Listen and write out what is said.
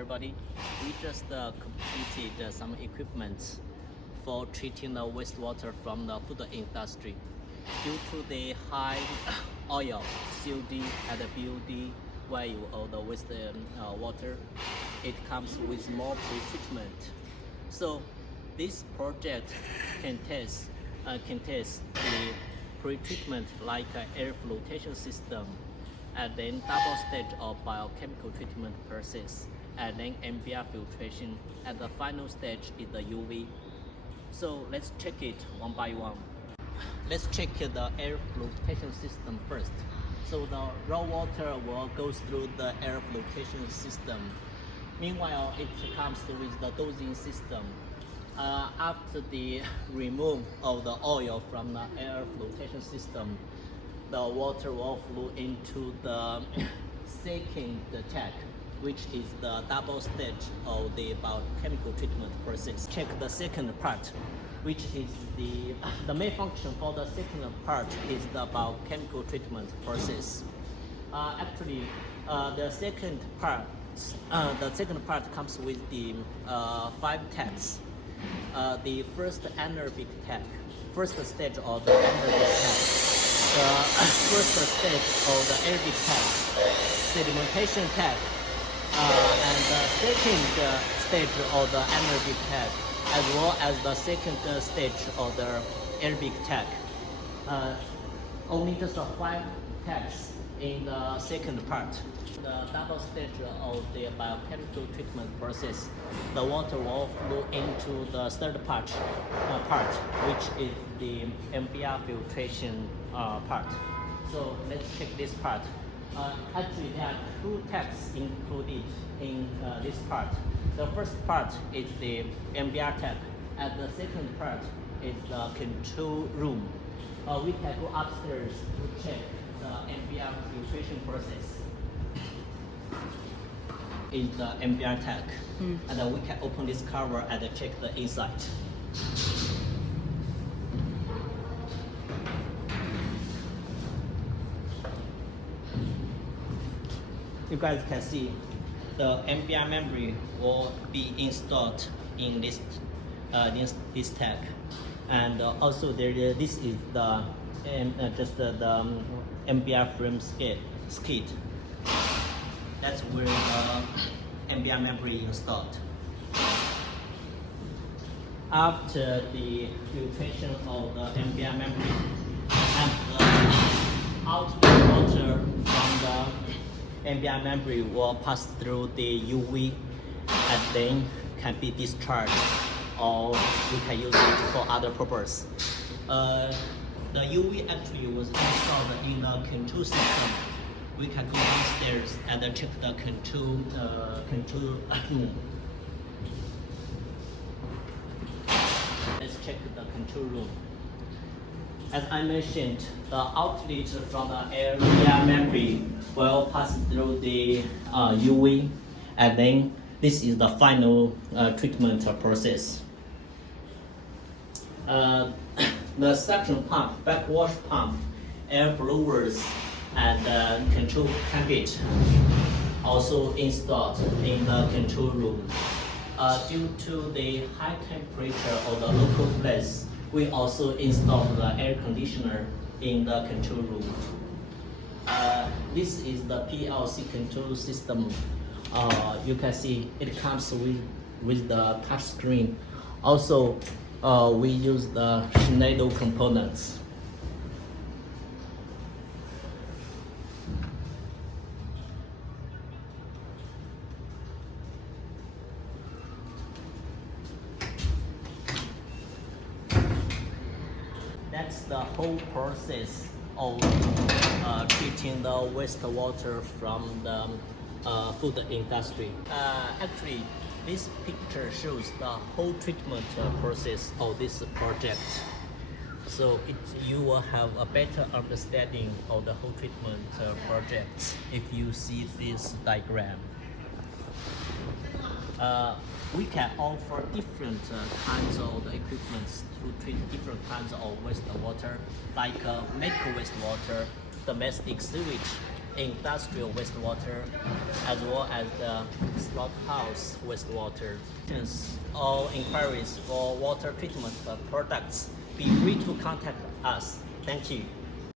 everybody. We just completed some equipment for treating the wastewater from the food industry. Due to the high oil, COD and BOD value of the wastewater, it comes with more pre-treatment. So this project contains the pre-treatment like an air flotation system, and then double stage of biochemical treatment process, and then MBR filtration, and the final stage is the UV. So let's check it one by one. Let's check the air flotation system first. So the raw water will go through the air flotation system. Meanwhile, it comes with the dosing system. After the remove of the oil from the air flotation system, the water will flow into the second tank, which is the double stage of the biochemical treatment process. Check the second part, which is the main function for the second part is the biochemical treatment process. Actually, the second part comes with the 5 tanks. The first anaerobic tank, first stage of the anaerobic tank, the first stage of the aerobic tank, sedimentation tank, and the second stage of the anaerobic tank, as well as the second stage of the aerobic tank. Only just 5 tanks in the second part. The double stage of the biochemical treatment process, the water will flow into the third part, which is the MBR filtration part. So let's check this part. Actually, there are 2 tanks included in this part. The first part is the MBR tank, and the second part is the control room. We can go upstairs to check the MBR filtration process. Is the MBR tank, and then we can open this cover and check the inside. You guys can see the MBR membrane will be installed in this tank, and also this is the MBR frame skid. That's where the MBR membrane installed. After the filtration of the MBR membrane, and the outlet water from the MBR membrane will pass through the UV and then can be discharged, or we can use it for other purpose. The UV actually was installed in the control system. We can go downstairs and check the control. Let's check the control room. As I mentioned, the outlet from the air membrane will pass through the UV, and then this is the final treatment process. The suction pump, backwash pump, air blowers, and control package also installed in the control room. Due to the high temperature of the local place, we also installed the air conditioner in the control room. This is the PLC control system. You can see it comes with the touch screen. Also, we use the Schneider components. That's the whole process of treating the wastewater from the food industry. Actually, this picture shows the whole treatment process of this project. So you will have a better understanding of the whole treatment project if you see this diagram. We can offer different kinds of equipment to treat different kinds of wastewater, like medical wastewater, domestic sewage, industrial wastewater as well as the slaughterhouse wastewater. All inquiries for water treatment products, be free to contact us. Thank you.